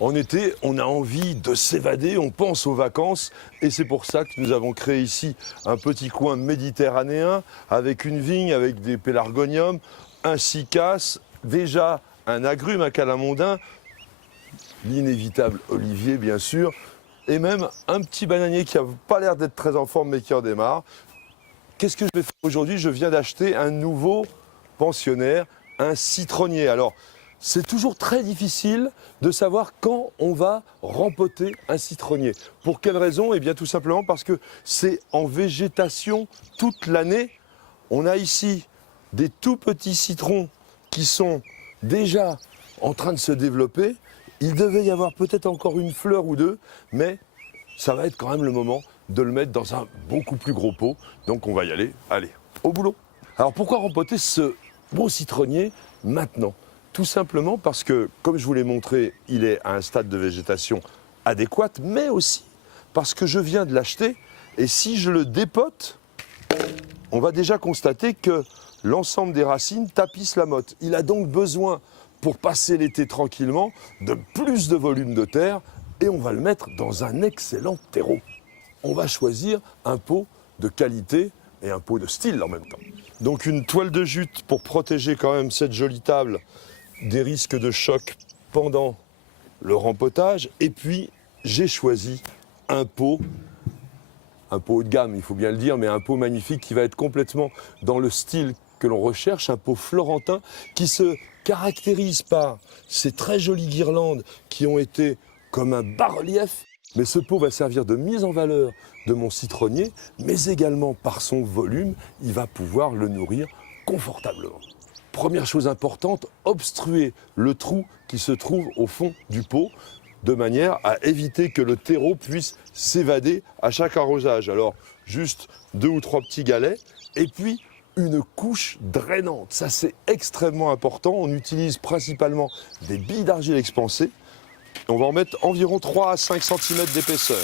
En été, on a envie de s'évader, on pense aux vacances et c'est pour ça que nous avons créé ici un petit coin méditerranéen avec une vigne, avec des pélargoniums, un cycas, déjà un agrume, un calamondin, l'inévitable olivier bien sûr, et même un petit bananier qui n'a pas l'air d'être très en forme mais qui en démarre. Qu'est-ce que je vais faire aujourd'hui? Je viens d'acheter un nouveau pensionnaire, un citronnier. Alors, c'est toujours très difficile de savoir quand on va rempoter un citronnier. Pour quelle raison? Eh bien tout simplement parce que c'est en végétation toute l'année. On a ici des tout petits citrons qui sont déjà en train de se développer. Il devait y avoir peut-être encore une fleur ou deux, mais ça va être quand même le moment de le mettre dans un beaucoup plus gros pot. Donc on va y aller, allez, au boulot. Alors pourquoi rempoter ce beau citronnier maintenant? Tout simplement parce que, comme je vous l'ai montré, il est à un stade de végétation adéquate, mais aussi parce que je viens de l'acheter et si je le dépote, on va déjà constater que l'ensemble des racines tapissent la motte. Il a donc besoin, pour passer l'été tranquillement, de plus de volume de terre et on va le mettre dans un excellent terreau. On va choisir un pot de qualité et un pot de style en même temps. Donc une toile de jute pour protéger quand même cette jolie table des risques de choc pendant le rempotage. Et puis j'ai choisi un pot haut de gamme, il faut bien le dire, mais un pot magnifique qui va être complètement dans le style que l'on recherche, un pot florentin qui se caractérise par ces très jolies guirlandes qui ont été comme un bas-relief. Mais ce pot va servir de mise en valeur de mon citronnier, mais également par son volume, il va pouvoir le nourrir confortablement. Première chose importante, obstruer le trou qui se trouve au fond du pot, de manière à éviter que le terreau puisse s'évader à chaque arrosage. Alors, juste 2 ou 3 petits galets, et puis une couche drainante. Ça, c'est extrêmement important. On utilise principalement des billes d'argile expansées. On va en mettre environ 3 à 5 cm d'épaisseur.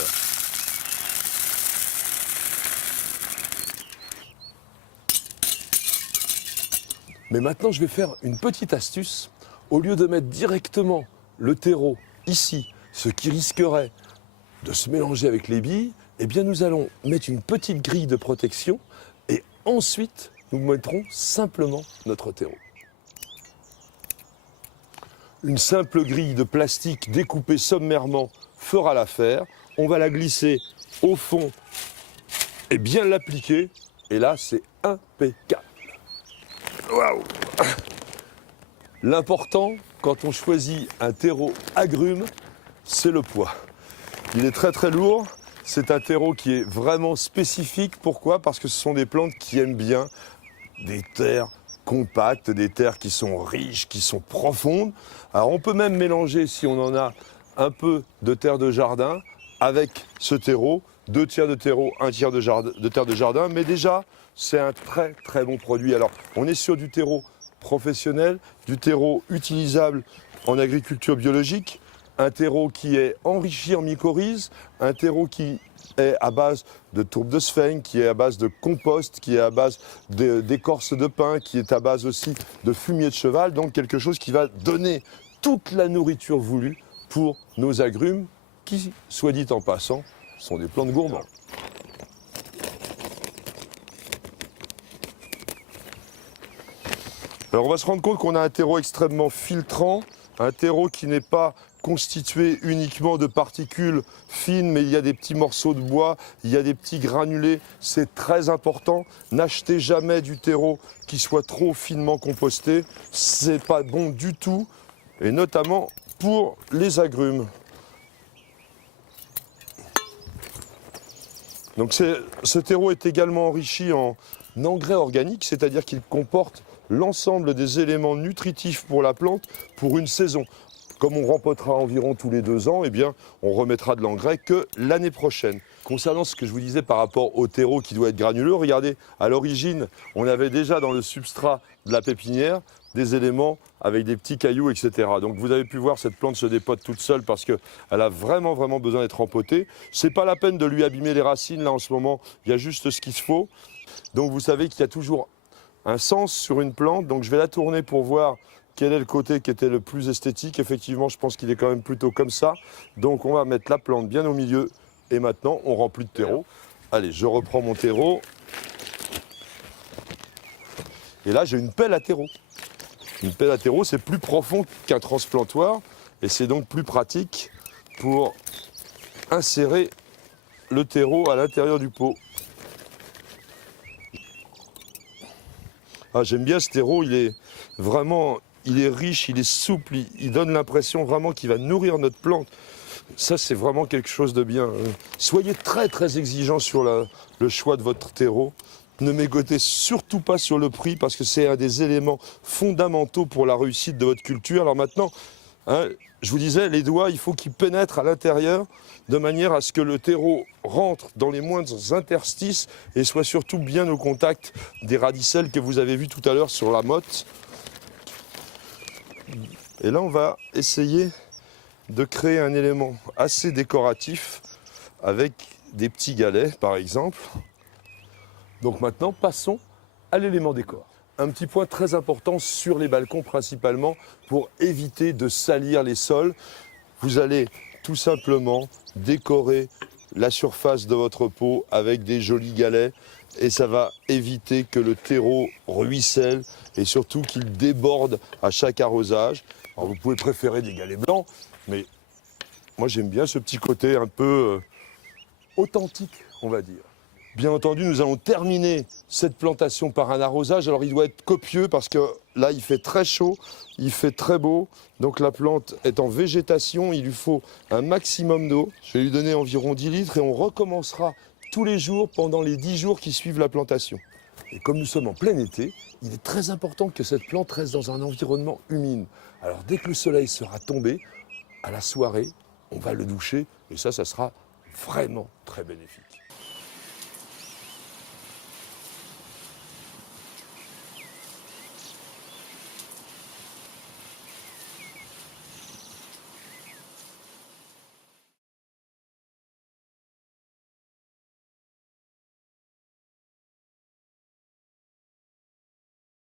Mais maintenant, je vais faire une petite astuce. Au lieu de mettre directement le terreau ici, ce qui risquerait de se mélanger avec les billes, eh bien nous allons mettre une petite grille de protection et ensuite nous mettrons simplement notre terreau. Une simple grille de plastique découpée sommairement fera l'affaire. On va la glisser au fond et bien l'appliquer. Et là, c'est impeccable. Waouh! L'important, quand on choisit un terreau agrume, c'est le poids. Il est très très lourd. C'est un terreau qui est vraiment spécifique. Pourquoi? Parce que ce sont des plantes qui aiment bien des terres compactes, des terres qui sont riches, qui sont profondes. Alors on peut même mélanger, si on en a un peu de terre de jardin, avec ce terreau, 2 tiers de terreau, 1 tiers de terre de jardin. Mais déjà, c'est un très très bon produit. Alors on est sur du terreau professionnel, du terreau utilisable en agriculture biologique, un terreau qui est enrichi en mycorhizes, un terreau qui est à base de tourbe de sphène, qui est à base de compost, qui est à base d'écorce de pin, qui est à base aussi de fumier de cheval, donc quelque chose qui va donner toute la nourriture voulue pour nos agrumes, qui, soit dit en passant, sont des plantes gourmandes. Alors on va se rendre compte qu'on a un terreau extrêmement filtrant, un terreau qui n'est pas constitué uniquement de particules fines, mais il y a des petits morceaux de bois, il y a des petits granulés, c'est très important. N'achetez jamais du terreau qui soit trop finement composté, c'est pas bon du tout, et notamment pour les agrumes. Donc ce terreau est également enrichi en engrais organique, c'est-à-dire qu'il comporte l'ensemble des éléments nutritifs pour la plante pour une saison. Comme on rempotera environ tous les 2 ans, eh bien, on remettra de l'engrais que l'année prochaine. Concernant ce que je vous disais par rapport au terreau qui doit être granuleux, regardez, à l'origine, on avait déjà dans le substrat de la pépinière des éléments avec des petits cailloux, etc. Donc vous avez pu voir, cette plante se dépote toute seule parce qu'elle a vraiment besoin d'être rempotée. C'est pas la peine de lui abîmer les racines, là en ce moment, il y a juste ce qu'il faut. Donc vous savez qu'il y a toujours un sens sur une plante, donc je vais la tourner pour voir quel est le côté qui était le plus esthétique. Effectivement, je pense qu'il est quand même plutôt comme ça. Donc on va mettre la plante bien au milieu. Et maintenant, on remplit de terreau. Allez, je reprends mon terreau. Et là, j'ai une pelle à terreau. Une pelle à terreau, c'est plus profond qu'un transplantoir. Et c'est donc plus pratique pour insérer le terreau à l'intérieur du pot. Ah, j'aime bien ce terreau, il est riche, il est souple, il donne l'impression vraiment qu'il va nourrir notre plante. Ça, c'est vraiment quelque chose de bien. Soyez très très exigeants sur le choix de votre terreau. Ne mégotez surtout pas sur le prix parce que c'est un des éléments fondamentaux pour la réussite de votre culture. Alors maintenant, hein, je vous disais, les doigts, il faut qu'ils pénètrent à l'intérieur de manière à ce que le terreau rentre dans les moindres interstices et soit surtout bien au contact des radicelles que vous avez vues tout à l'heure sur la motte. Et là, on va essayer de créer un élément assez décoratif avec des petits galets, par exemple. Donc maintenant, passons à l'élément décor. Un petit point très important sur les balcons principalement pour éviter de salir les sols. Vous allez tout simplement décorer la surface de votre pot avec des jolis galets et ça va éviter que le terreau ruisselle et surtout qu'il déborde à chaque arrosage. Alors vous pouvez préférer des galets blancs, mais moi j'aime bien ce petit côté un peu authentique, on va dire. Bien entendu, nous allons terminer cette plantation par un arrosage. Alors il doit être copieux parce que là il fait très chaud, il fait très beau. Donc la plante est en végétation, il lui faut un maximum d'eau. Je vais lui donner environ 10 litres et on recommencera tous les jours pendant les 10 jours qui suivent la plantation. Et comme nous sommes en plein été, il est très important que cette plante reste dans un environnement humide. Alors dès que le soleil sera tombé, à la soirée, on va le doucher et ça sera vraiment très bénéfique.